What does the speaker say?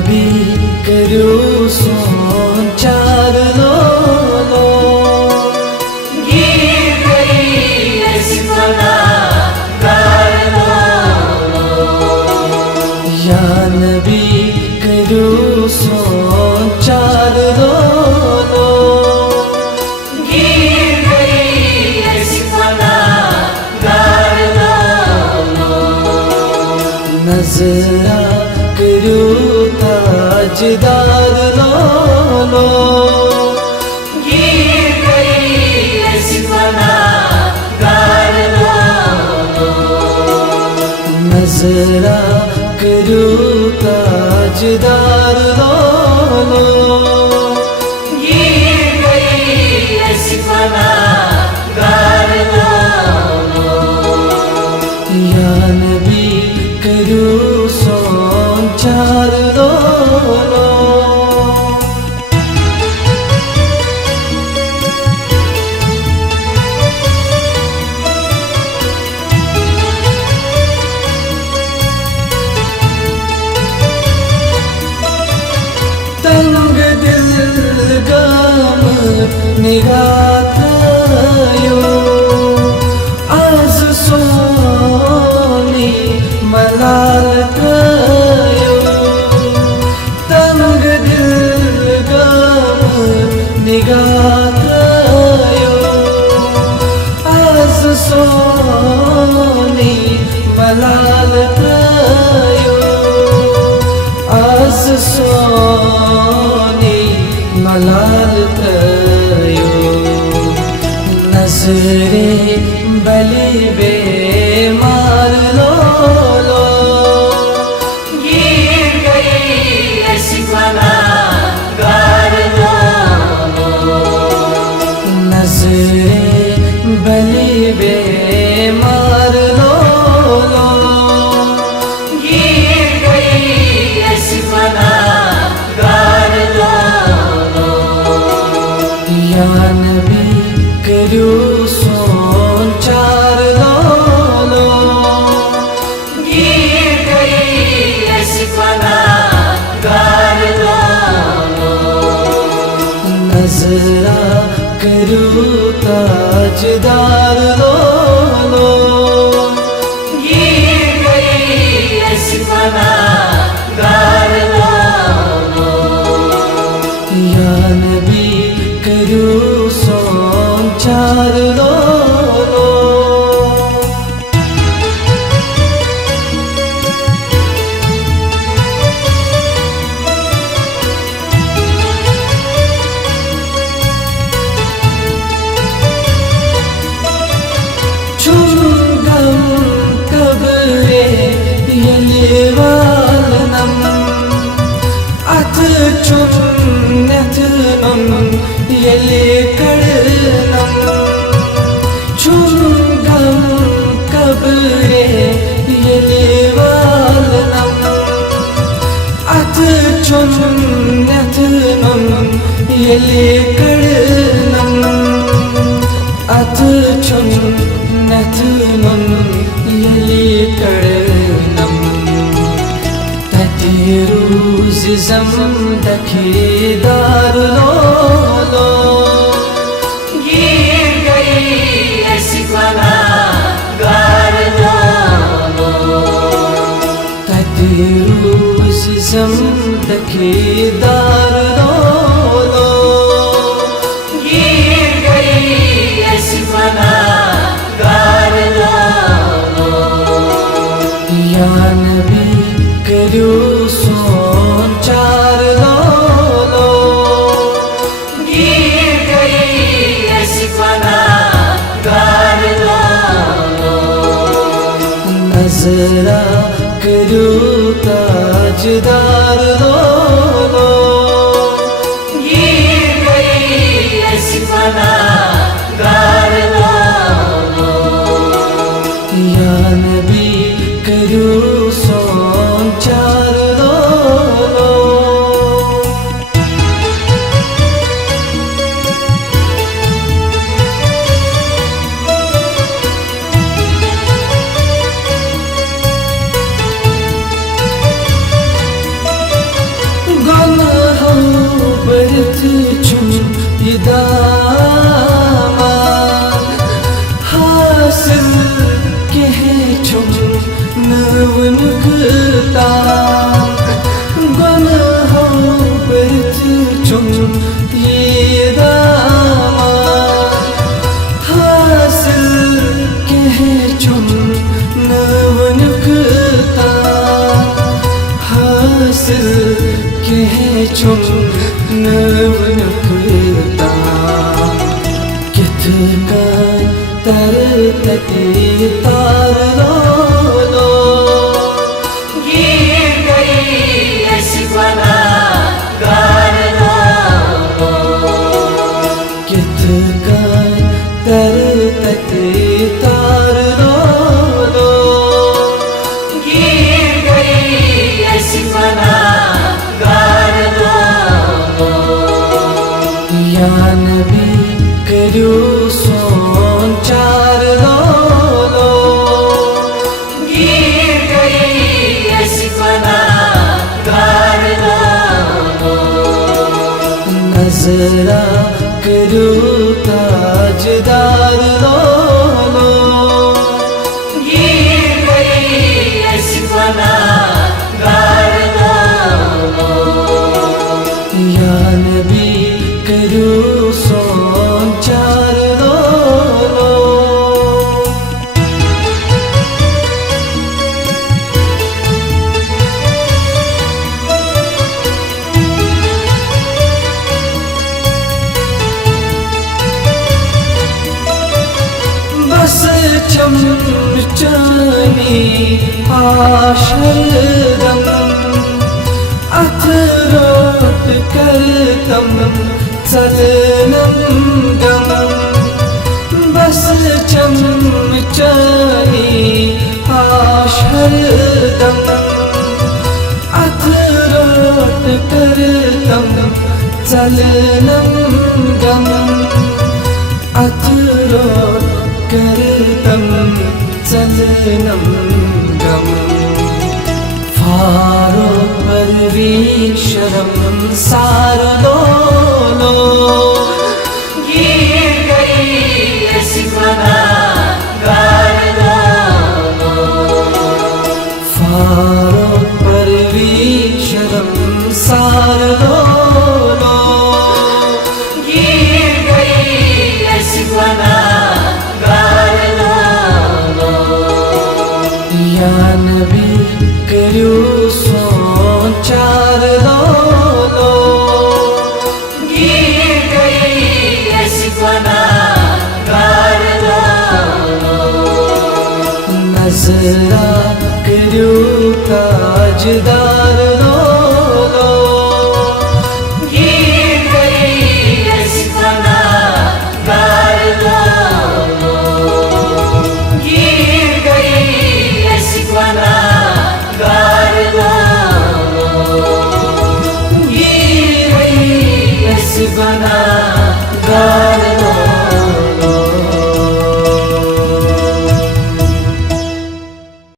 नबी करो सोन चार लो लो गिर गई ऐसी गुनाहगार लो या नबी करो सोन चार लो लो गिर गई ऐसी गुनाहगार लो नजरा करो ताजदार लो लो गिर गई ऐसी गुनाहगार लो नजरा करो ताजदार लो लो गिर गई ऐसी गुनाहगार लो या नबी करो सोन चार लो लो तंग दिल गम निगाह यो आज सोनी मलाल कयो तंग दिल गम निगाह यो आज सोनी मलाल कयो आज सोनी मलाल कयो नजरे बली बेमार लो लो गिर गई ऐसी गुनाहगार लो नजरे बली बेमार लो लो गिर गई ऐसी गुनाहगार लो या नबी करो सोन चार लो लो गिर गई ऐसी गुनाहगार लो नजरा करो ताजदार लो लो गिर गई ऐसी गुनाहगार लो या नबी करो सोन चार लो लो चुंगम कबरे यलेवालनम अथ चुन्नतनम यले कड़नम चुंगम कबरे यलेवालनम अथ चुन्नतनम यले कड़नम अथ चुन्नतनम यले कड़नम रोज जम दखेदार लो लो गिर गई ऐसी गुनाहगार लो रोज जम दखेदार लो लो गिर गई ऐसी गुनाहगार लो या नबी करो सोन चार लो लो गिर गई ऐसी गुनाहगार लो नजरा करो ताजदार लो लो गिर गई ऐसी गुनाहगार लो या नबी करो सोन चार लो लो छुम नवनुकता गुनाहों पर छुम ये दामा हासिल कह छुम नवनुकता हासिल कह छुम नवनुकता किथ का तर तती तार लो गिर गई ऐसी गुनाहगार लो किथ का तर तती तार लो गिर गई ऐसी गुनाहगार लो या नबी करो सोन चार लो गिर गई ऐसी गुनाहगार लो नजरा करो ताजदार लो गिर गई ऐसी गुनाहगार लो या नबी करो सोन चार लो बस चमचानी आशरदम अथरोट करतम सदनम गम बस चमचानी आशरदम अथरोट करतम सदनम गम अथरोट करतम चलनम गम फारूक परवीन शर्म सार लो गिर गई ऐसी गुनाहगार लो फारूक परवीन शर्म सार लो गिर गई ऐसी गुनाहगार लो या नबी करो सोन चार लो गिर गई ऐसी गुनाहगार लो नजरा करो ताजदार